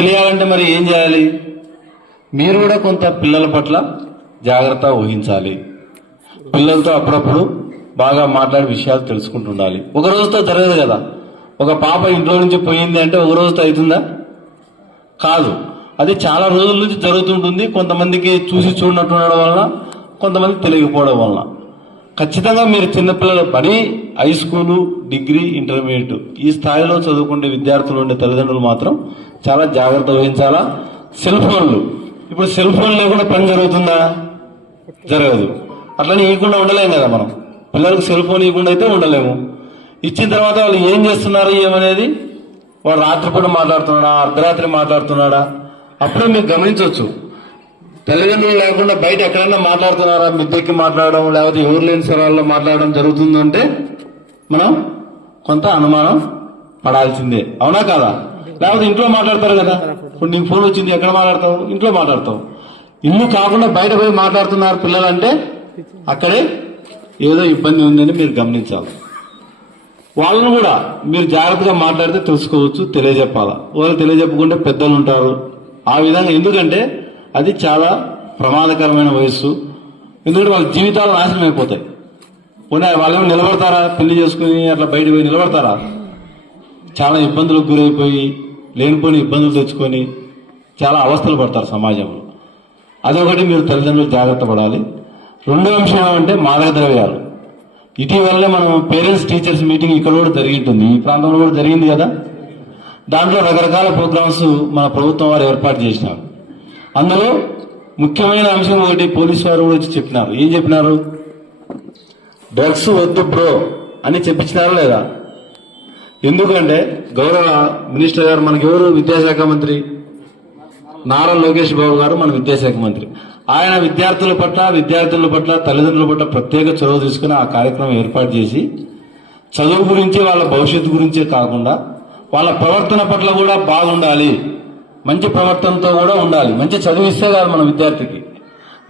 తెలియాలంటే మరి ఏం చేయాలి? మీరు కూడా కొంత పిల్లల పట్ల జాగ్రత్త వహించాలి. పిల్లలతో అప్పుడప్పుడు బాగా మాట్లాడే విషయాలు తెలుసుకుంటుండాలి. ఒక రోజుతో జరగదు కదా. ఒక పాప ఇంట్లో నుంచి పోయింది అంటే ఒక రోజుతో అవుతుందా? కాదు. అది చాలా రోజుల నుంచి జరుగుతుంటుంది. కొంతమందికి చూసి చూడనట్టు ఉండడం వలన, కొంతమంది తెలియకపోవడం వలన. ఖచ్చితంగా మీరు చిన్నపిల్లలు పడి హై స్కూలు, డిగ్రీ, ఇంటర్మీడియట్ ఈ స్థాయిలో చదువుకునే విద్యార్థులు ఉండే తల్లిదండ్రులు మాత్రం చాలా జాగ్రత్త వహించాలా. సెల్ ఫోన్లు, ఇప్పుడు సెల్ ఫోన్ లేకుండా పని జరుగుతుందా? జరగదు. అట్లనే ఇవ్వకుండా ఉండలేము కదా మనం. పిల్లలకు సెల్ ఫోన్ ఇవ్వకుండా అయితే ఉండలేము. ఇచ్చిన తర్వాత వాళ్ళు ఏం చేస్తున్నారు ఏమనేది, వాడు రాత్రిపూట మాట్లాడుతున్నాడా, అర్ధరాత్రి మాట్లాడుతున్నాడా, అప్పుడే మీరు గమనించవచ్చు. తల్లిదండ్రులు లేకుండా బయట ఎక్కడైనా మాట్లాడుతున్నారా, మిద్దెక్కి మాట్లాడడం, లేకపోతే ఎవరు లేని స్థలాల్లో మాట్లాడడం జరుగుతుందంటే మనం కొంత అనుమానం పడాల్సిందే. అవునా కాదా? లేకపోతే ఇంట్లో మాట్లాడతారు కదా. ఇప్పుడు నీకు ఫోన్ వచ్చింది, ఎక్కడ మాట్లాడతావు? ఇంట్లో మాట్లాడతావు. ఇల్లు కాకుండా బయట పోయి మాట్లాడుతున్నారు పిల్లలంటే అక్కడే ఏదో ఇబ్బంది ఉందని మీరు గమనించాలి. వాళ్ళను కూడా మీరు జాగ్రత్తగా మాట్లాడితే తెలుసుకోవచ్చు, తెలియజెప్పాలా. వాళ్ళు తెలియజెప్పుకుంటే పెద్దలు ఉంటారు ఆ విధంగా. ఎందుకంటే అది చాలా ప్రమాదకరమైన వయస్సు. ఎందుకంటే వాళ్ళ జీవితాలు నాశనం అయిపోతాయి. వాళ్ళేమో నిలబడతారా? పెళ్లి చేసుకుని అట్లా బయట పోయి నిలబడతారా? చాలా ఇబ్బందులకు గురైపోయి లేనిపోని ఇబ్బందులు తెచ్చుకొని చాలా అవస్థలు పడతారు సమాజంలో. అదొకటి మీరు తల్లిదండ్రులు జాగ్రత్త పడాలి. రెండో అంశం ఏమంటే మాదక ద్రవ్యాలు. ఇటీవలనే మనం పేరెంట్స్ టీచర్స్ మీటింగ్ ఇక్కడ కూడా జరిగింటుంది, ఈ ప్రాంతంలో కూడా జరిగింది కదా. దాంట్లో రకరకాల ప్రోగ్రామ్స్ మన ప్రభుత్వం వారు ఏర్పాటు చేసినారు. అందులో ముఖ్యమైన అంశం ఒకటి పోలీసు వారు కూడా వచ్చి చెప్పినారు. ఏం చెప్పినారు? డ్రగ్స్ వద్దు బ్రో అని చెప్పించినారా లేదా? ఎందుకంటే గౌరవ మినిస్టర్ గారు, మనకి ఎవరు విద్యాశాఖ మంత్రి? నారా లోకేష్ బాబు గారు మన విద్యాశాఖ మంత్రి. ఆయన విద్యార్థుల పట్ల తల్లిదండ్రుల పట్ల ప్రత్యేక చొరవ తీసుకుని ఆ కార్యక్రమం ఏర్పాటు చేసి చదువు గురించి, వాళ్ళ భవిష్యత్తు గురించే కాకుండా వాళ్ళ ప్రవర్తన పట్ల కూడా బాగుండాలి, మంచి ప్రవర్తనతో కూడా ఉండాలి. మంచి చదువు ఇస్తే కాదు మన విద్యార్థికి,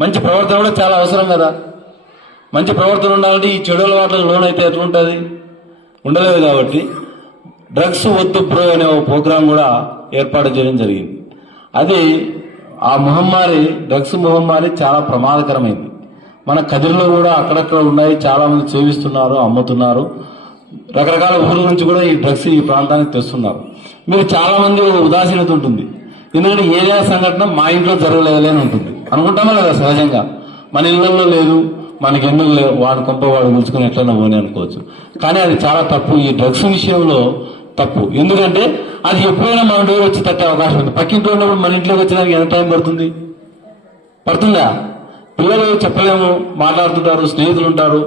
మంచి ప్రవర్తన కూడా చాలా అవసరం కదా. మంచి ప్రవర్తన ఉండాలంటే ఈ చెడు అలవాట్లకు లోనైతే ఎట్లుంటుంది? ఉండలేదు. కాబట్టి డ్రగ్స్ వద్దు బ్రో అనే ఒక ప్రోగ్రాం కూడా ఏర్పాటు చేయడం జరిగింది. అది ఆ మహమ్మారి, డ్రగ్స్ మహమ్మారి చాలా ప్రమాదకరమైంది. మన కదిరిలో కూడా అక్కడక్కడ ఉన్నాయి, చాలా మంది సేవిస్తున్నారు, అమ్ముతున్నారు. రకరకాల ఊర్ల నుంచి కూడా ఈ డ్రగ్స్ ఈ ప్రాంతానికి తెస్తున్నారు. మీరు చాలా మంది ఉదాసీనత ఉంటుంది. ఎందుకంటే ఏదైనా సంఘటన మా ఇంట్లో జరగలేదని అని ఉంటుంది, అనుకుంటామా లేదా? సహజంగా మన ఇళ్లలో లేదు, మనకి ఎందుకు లేవు, వాడు కొంప వాడు పిలుచుకుని ఎట్లన్నా పోనీ అనుకోవచ్చు. కానీ అది చాలా తప్పు. ఈ డ్రగ్స్ విషయంలో తప్పు. ఎందుకంటే అది ఎప్పుడైనా మన డోర్ వచ్చి తట్టే అవకాశం ఉంది. పక్కింట్లో ఉన్నప్పుడు మన ఇంట్లోకి వచ్చేదానికి ఎంత టైం పడుతుంది? పడుతుందా? పిల్లలు చెప్పలేము, మాట్లాడుతుంటారు, స్నేహితులు ఉంటారు,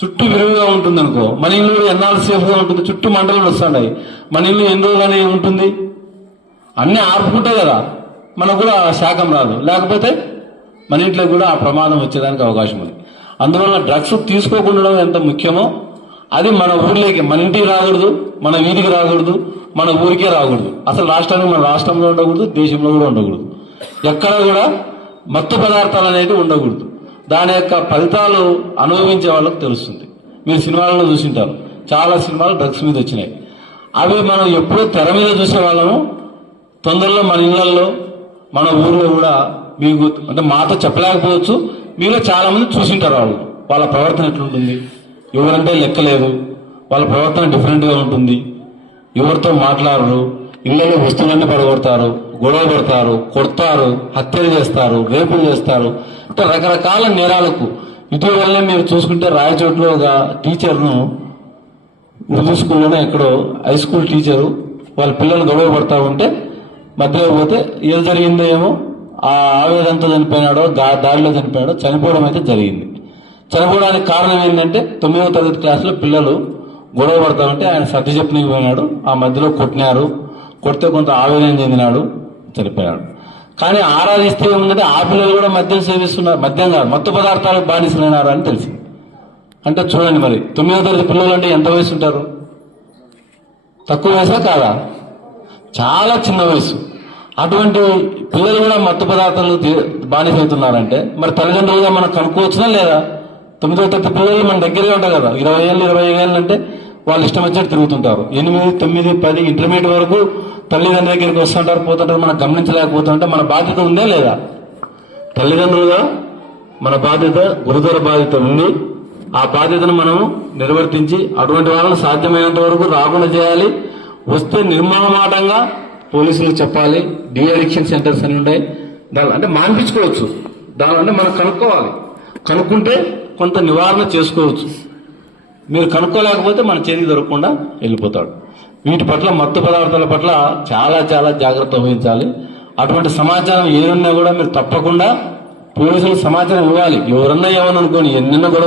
చుట్టూ విరివిగా ఉంటుంది అనుకో. మన ఇల్లు ఎన్నాళ్ళు సేఫ్గా ఉంటుంది? చుట్టూ మంటలు వస్తున్నాయి. మన ఇల్లు ఎన్ని రోజులని ఉంటుంది? అన్నీ ఆపుకుంటే కదా మనకు కూడా శాఖం రాదు. లేకపోతే మన ఇంట్లో కూడా ఆ ప్రమాదం వచ్చేదానికి అవకాశం ఉంది. అందువల్ల డ్రగ్స్ తీసుకోకుండా ఎంత ముఖ్యమో అది మన ఊర్లోకి, మన ఇంటికి రాకూడదు, మన వీధికి రాకూడదు, మన ఊరికే రాకూడదు. అసలు మన రాష్ట్రంలో ఉండకూడదు, దేశంలో కూడా ఉండకూడదు. ఎక్కడ కూడా మత్తు పదార్థాలు అనేది ఉండకూడదు. దాని యొక్క ఫలితాలు అనుభవించే వాళ్ళకి తెలుస్తుంది. మీరు సినిమాలలో చూసింటారు, చాలా సినిమాలు డ్రగ్స్ మీద వచ్చినాయి. అవి మనం ఎప్పుడూ తెర మీద చూసే వాళ్ళము. తొందరలో మన ఇళ్లలో, మన ఊర్లో కూడా మీకు అంటే మాతో చెప్పలేకపోవచ్చు, మీలో చాలా మంది చూసింటారు. వాళ్ళ ప్రవర్తన ఎట్లుంటుంది, ఎవరంటే లెక్కలేదు, వాళ్ళ ప్రవర్తన డిఫరెంట్గా ఉంటుంది, ఎవరితో మాట్లాడరు, ఇళ్లలో వస్తువులన్నీ పడగొడతారు, గొడవ పడతారు, కొడతారు, హత్యలు చేస్తారు, రేపులు చేస్తారు. అంటే రకరకాల నేరాలకు. ఇటీవలనే మీరు చూసుకుంటే రాయచోట్లో ఒక టీచర్ను, ఉర్దూ స్కూల్లోనే ఎక్కడో హై స్కూల్ టీచరు వాళ్ళ పిల్లలు గొడవ పడతా ఉంటే మధ్యలో పోతే ఏది జరిగిందో ఏమో, ఆ ఆవేదంతో చనిపోయినాడో దారిలో చనిపోయాడో, చనిపోవడం అయితే జరిగింది. చనిపోవడానికి కారణం ఏంటంటే 9వ తరగతి క్లాసులో పిల్లలు గొడవ పడతా ఉంటే ఆయన సర్ది చెప్పనికి పోయినాడు, ఆ మధ్యలో కొట్టినారు, కొడితే కొంత ఆవేదన చెందినాడు, చనిపోయాడు. కానీ ఆరాధిస్తే ఏముందంటే ఆ పిల్లలు కూడా మద్యం సేవిస్తున్నారు, మద్యం కాదు మత్తు పదార్థాలకు బానిసలైనారు అని తెలిసింది. అంటే చూడండి, మరి 9వ తరగతి పిల్లలు అంటే ఎంత వయసు ఉంటారు? తక్కువ వయసా కాదా? చాలా చిన్న వయసు. అటువంటి పిల్లలు కూడా మత్తు పదార్థాలు బానిస అవుతున్నారంటే మరి తల్లిదండ్రులుగా మనం కనుక్కోవచ్చునా లేదా? 9వ తరగతి పిల్లలు మన దగ్గరే ఉంటారు కదా. 20 ఏళ్ళు 25 ఏళ్ళు అంటే వాళ్ళు ఇష్టం వచ్చినట్టు తిరుగుతుంటారు. 8, 9, 10 ఇంటర్మీడియట్ వరకు తల్లిదండ్రుల దగ్గరికి వస్తుంటారు, పోతుంటారు. మనం గమనించలేకపోతుంటే మన బాధ్యత ఉందా లేదా? తల్లిదండ్రులుగా మన బాధ్యత, గురుతర బాధ్యత ఉంది. ఆ బాధ్యతను మనం నిర్వర్తించి అటువంటి వాళ్ళని సాధ్యమైనంత వరకు రాకుండా చేయాలి. వస్తే నిర్మమాటంగా పోలీసులకు చెప్పాలి. డి అడిక్షన్ సెంటర్స్ అని ఉంటాయి, దాని అంటే మాన్పించుకోవచ్చు. దాని అంటే మనం కనుక్కోవాలి. కనుక్కుంటే కొంత నివారణ చేసుకోవచ్చు. మీరు కనుక్కోలేకపోతే మన చేతికి దొరకకుండా వెళ్ళిపోతాడు. వీటి పట్ల, మత్తు పదార్థాల పట్ల చాలా చాలా జాగ్రత్త వహించాలి. అటువంటి సమాచారం ఏదున్నా కూడా మీరు తప్పకుండా పోలీసులకు సమాచారం ఇవ్వాలి. ఎవరన్నా ఏమని అనుకోని ఎన్నెన్న గొడవ